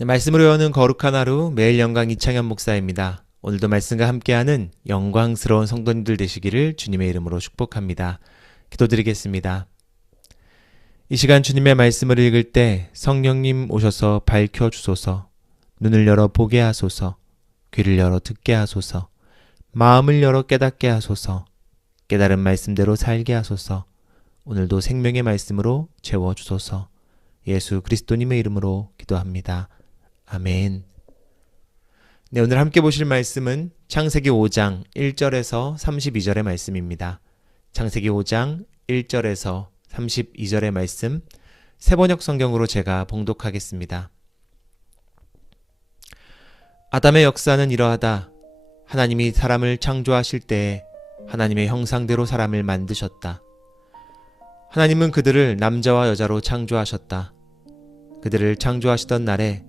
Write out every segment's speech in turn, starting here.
네, 말씀으로 여는 거룩한 하루 매일 영광 이창현 목사입니다. 오늘도 말씀과 함께하는 영광스러운 성도님들 되시기를 주님의 이름으로 축복합니다. 기도드리겠습니다. 이 시간 주님의 말씀을 읽을 때 성령님 오셔서 밝혀주소서, 눈을 열어 보게 하소서, 귀를 열어 듣게 하소서, 마음을 열어 깨닫게 하소서, 깨달은 말씀대로 살게 하소서, 오늘도 생명의 말씀으로 채워주소서. 예수 그리스도님의 이름으로 기도합니다. 아멘. 네, 오늘 함께 보실 말씀은 창세기 5장 1절에서 32절의 말씀입니다. 창세기 5장 1절에서 32절의 말씀, 새번역 성경으로 제가 봉독하겠습니다. 아담의 역사는 이러하다. 하나님이 사람을 창조하실 때에 하나님의 형상대로 사람을 만드셨다. 하나님은 그들을 남자와 여자로 창조하셨다. 그들을 창조하시던 날에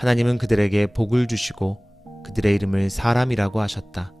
하나님은 그들에게 복을 주시고 그들의 이름을 사람이라고 하셨다.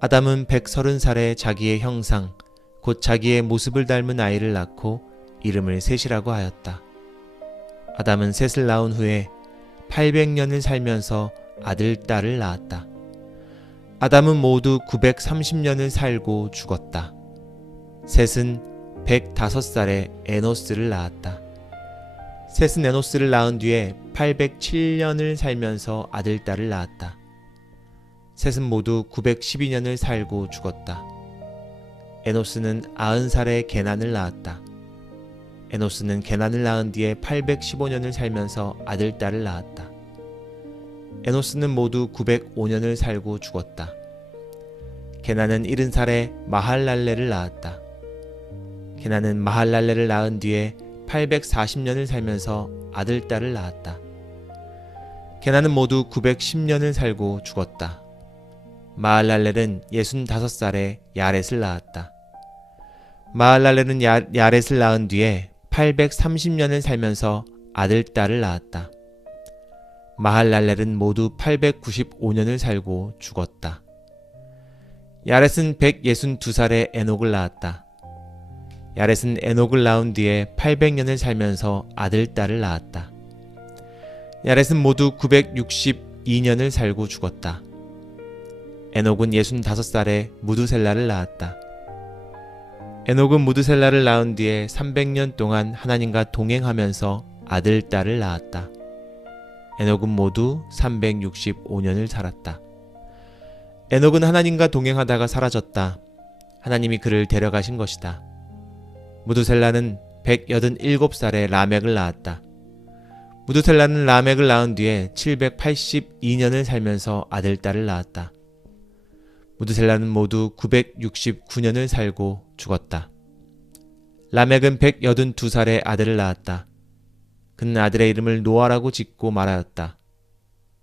아담은 130살에 자기의 형상, 곧 자기의 모습을 닮은 아이를 낳고 이름을 셋이라고 하였다. 아담은 셋을 낳은 후에 800년을 살면서 아들, 딸을 낳았다. 아담은 모두 930년을 살고 죽었다. 셋은 105살에 에노스를 낳았다. 셋은 에노스를 낳은 뒤에 807년을 살면서 아들, 딸을 낳았다. 셋은 모두 912년을 살고 죽었다. 에노스는 90살에 게난을 낳았다. 에노스는 게난을 낳은 뒤에 815년을 살면서 아들, 딸을 낳았다. 에노스는 모두 905년을 살고 죽었다. 게난은 70살에 마할랄레를 낳았다. 게난은 마할랄레를 낳은 뒤에 840년을 살면서 아들, 딸을 낳았다. 게난은 모두 910년을 살고 죽었다. 마할랄렐은 65살에 야렛을 낳았다. 마할랄렐은 야렛을 낳은 뒤에 830년을 살면서 아들, 딸을 낳았다. 마할랄렐은 모두 895년을 살고 죽었다. 야렛은 162살에 에녹을 낳았다. 야렛은 에녹을 낳은 뒤에 800년을 살면서 아들, 딸을 낳았다. 야렛은 모두 962년을 살고 죽었다. 에녹은 65살에 무두셀라를 낳았다. 에녹은 무두셀라를 낳은 뒤에 300년 동안 하나님과 동행하면서 아들, 딸을 낳았다. 에녹은 모두 365년을 살았다. 에녹은 하나님과 동행하다가 사라졌다. 하나님이 그를 데려가신 것이다. 무두셀라는 187살에 라멕을 낳았다. 무두셀라는 라멕을 낳은 뒤에 782년을 살면서 아들, 딸을 낳았다. 무두셀라는 모두 969년을 살고 죽었다. 라멕은 182살에 아들을 낳았다. 그는 아들의 이름을 노아라고 짓고 말하였다.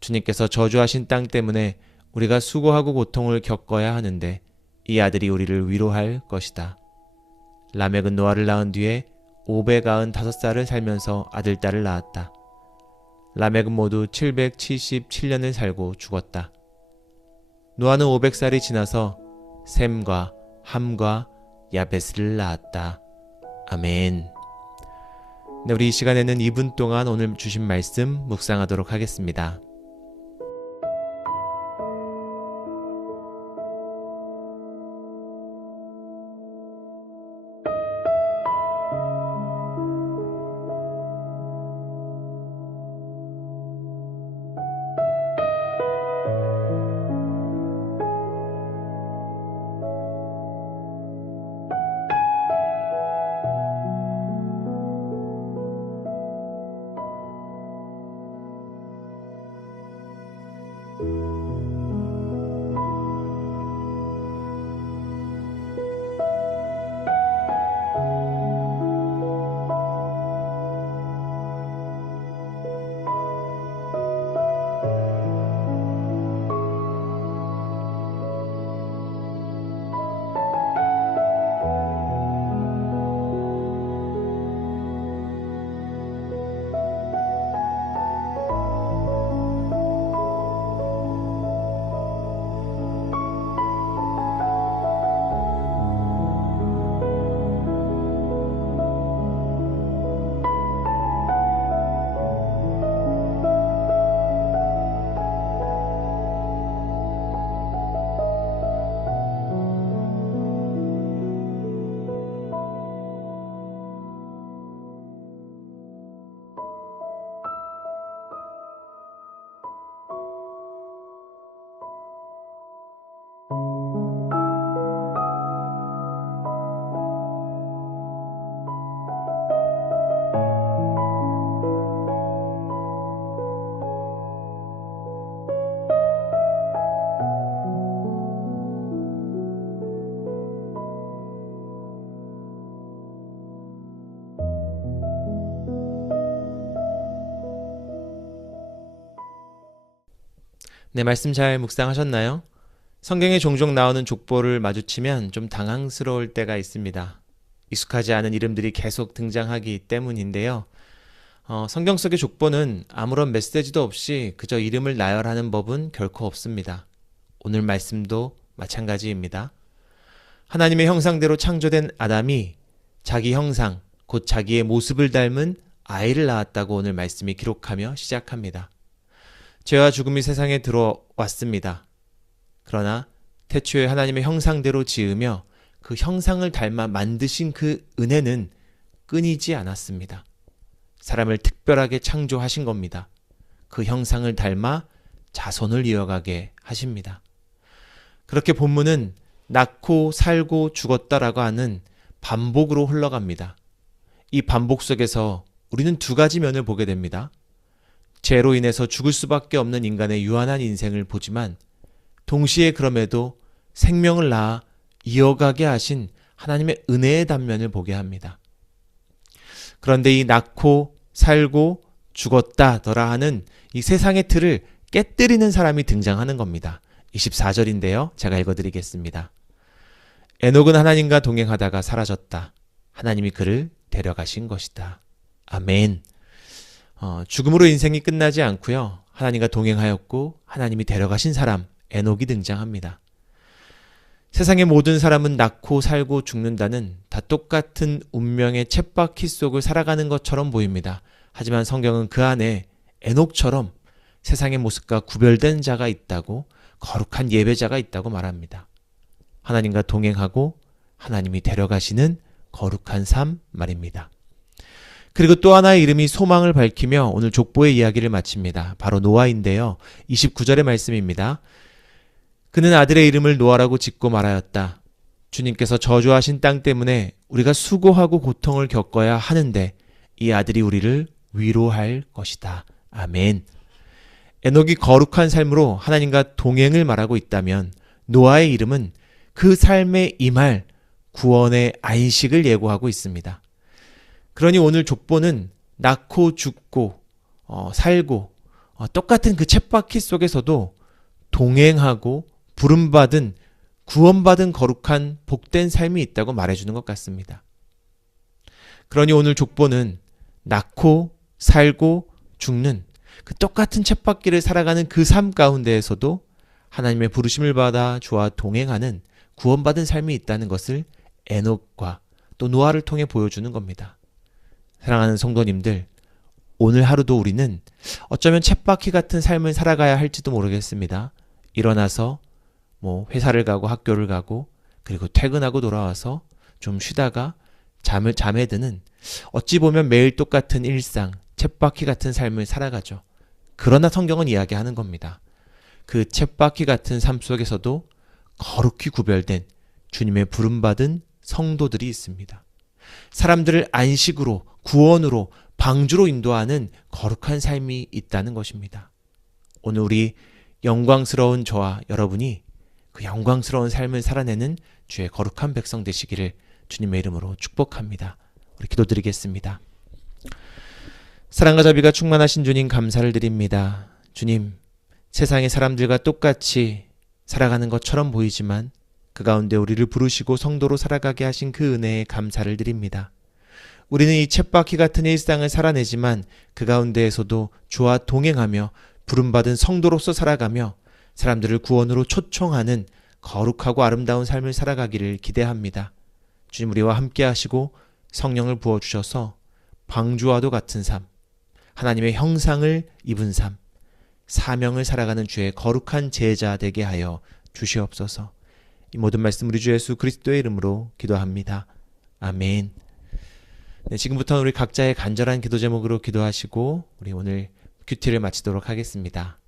주님께서 저주하신 땅 때문에 우리가 수고하고 고통을 겪어야 하는데 이 아들이 우리를 위로할 것이다. 라멕은 노아를 낳은 뒤에 595살을 살면서 아들, 딸을 낳았다. 라멕은 모두 777년을 살고 죽었다. 노아는 500살이 지나서 셈과 함과 야벳을 낳았다. 아멘. 네, 우리 이 시간에는 2분 동안 오늘 주신 말씀 묵상하도록 하겠습니다. 네, 말씀 잘 묵상하셨나요? 성경에 종종 나오는 족보를 마주치면 좀 당황스러울 때가 있습니다. 익숙하지 않은 이름들이 계속 등장하기 때문인데요. 성경 속의 족보는 아무런 메시지도 없이 그저 이름을 나열하는 법은 결코 없습니다. 오늘 말씀도 마찬가지입니다. 하나님의 형상대로 창조된 아담이 자기 형상, 곧 자기의 모습을 닮은 아이를 낳았다고 오늘 말씀이 기록하며 시작합니다. 죄와 죽음이 세상에 들어왔습니다. 그러나 태초에 하나님의 형상대로 지으며 그 형상을 닮아 만드신 그 은혜는 끊이지 않았습니다. 사람을 특별하게 창조하신 겁니다. 그 형상을 닮아 자손을 이어가게 하십니다. 그렇게 본문은 낳고 살고 죽었다라고 하는 반복으로 흘러갑니다. 이 반복 속에서 우리는 두 가지 면을 보게 됩니다. 죄로 인해서 죽을 수밖에 없는 인간의 유한한 인생을 보지만 동시에 그럼에도 생명을 낳아 이어가게 하신 하나님의 은혜의 단면을 보게 합니다. 그런데 이 낳고 살고 죽었다더라 하는 이 세상의 틀을 깨뜨리는 사람이 등장하는 겁니다. 24절인데요. 제가 읽어드리겠습니다. 에녹은 하나님과 동행하다가 사라졌다. 하나님이 그를 데려가신 것이다. 아멘. 죽음으로 인생이 끝나지 않고요. 하나님과 동행하였고 하나님이 데려가신 사람 에녹이 등장합니다. 세상의 모든 사람은 낳고 살고 죽는다는 다 똑같은 운명의 쳇바퀴 속을 살아가는 것처럼 보입니다. 하지만 성경은 그 안에 에녹처럼 세상의 모습과 구별된 자가 있다고, 거룩한 예배자가 있다고 말합니다. 하나님과 동행하고 하나님이 데려가시는 거룩한 삶 말입니다. 그리고 또 하나의 이름이 소망을 밝히며 오늘 족보의 이야기를 마칩니다. 바로 노아인데요. 29절의 말씀입니다. 그는 아들의 이름을 노아라고 짓고 말하였다. 주님께서 저주하신 땅 때문에 우리가 수고하고 고통을 겪어야 하는데 이 아들이 우리를 위로할 것이다. 아멘. 에녹이 거룩한 삶으로 하나님과 동행을 말하고 있다면 노아의 이름은 그 삶에 임할 구원의 안식을 예고하고 있습니다. 그러니 오늘 족보는 낳고 죽고 살고 똑같은 그 쳇바퀴 속에서도 동행하고 부름받은 구원받은 거룩한 복된 삶이 있다고 말해주는 것 같습니다. 그러니 오늘 족보는 낳고 살고 죽는 그 똑같은 쳇바퀴를 살아가는 그 삶 가운데에서도 하나님의 부르심을 받아 주와 동행하는 구원받은 삶이 있다는 것을 에녹과 또 노아를 통해 보여주는 겁니다. 사랑하는 성도님들, 오늘 하루도 우리는 어쩌면 쳇바퀴 같은 삶을 살아가야 할지도 모르겠습니다. 일어나서 회사를 가고 학교를 가고 그리고 퇴근하고 돌아와서 좀 쉬다가 잠에 드는 어찌 보면 매일 똑같은 일상, 쳇바퀴 같은 삶을 살아가죠. 그러나 성경은 이야기하는 겁니다. 그 쳇바퀴 같은 삶 속에서도 거룩히 구별된 주님의 부름받은 성도들이 있습니다. 사람들을 안식으로, 구원으로, 방주로 인도하는 거룩한 삶이 있다는 것입니다. 오늘 우리 영광스러운 저와 여러분이 그 영광스러운 삶을 살아내는 주의 거룩한 백성 되시기를 주님의 이름으로 축복합니다. 우리 기도드리겠습니다. 사랑과 자비가 충만하신 주님 감사를 드립니다. 주님, 세상의 사람들과 똑같이 살아가는 것처럼 보이지만 그 가운데 우리를 부르시고 성도로 살아가게 하신 그 은혜에 감사를 드립니다. 우리는 이 쳇바퀴 같은 일상을 살아내지만 그 가운데에서도 주와 동행하며 부름받은 성도로서 살아가며 사람들을 구원으로 초청하는 거룩하고 아름다운 삶을 살아가기를 기대합니다. 주님, 우리와 함께 하시고 성령을 부어주셔서 방주와도 같은 삶, 하나님의 형상을 입은 삶, 사명을 살아가는 주의 거룩한 제자 되게 하여 주시옵소서. 이 모든 말씀 우리 주 예수 그리스도의 이름으로 기도합니다. 아멘. 네, 지금부터 우리 각자의 간절한 기도 제목으로 기도하시고 우리 오늘 큐티를 마치도록 하겠습니다.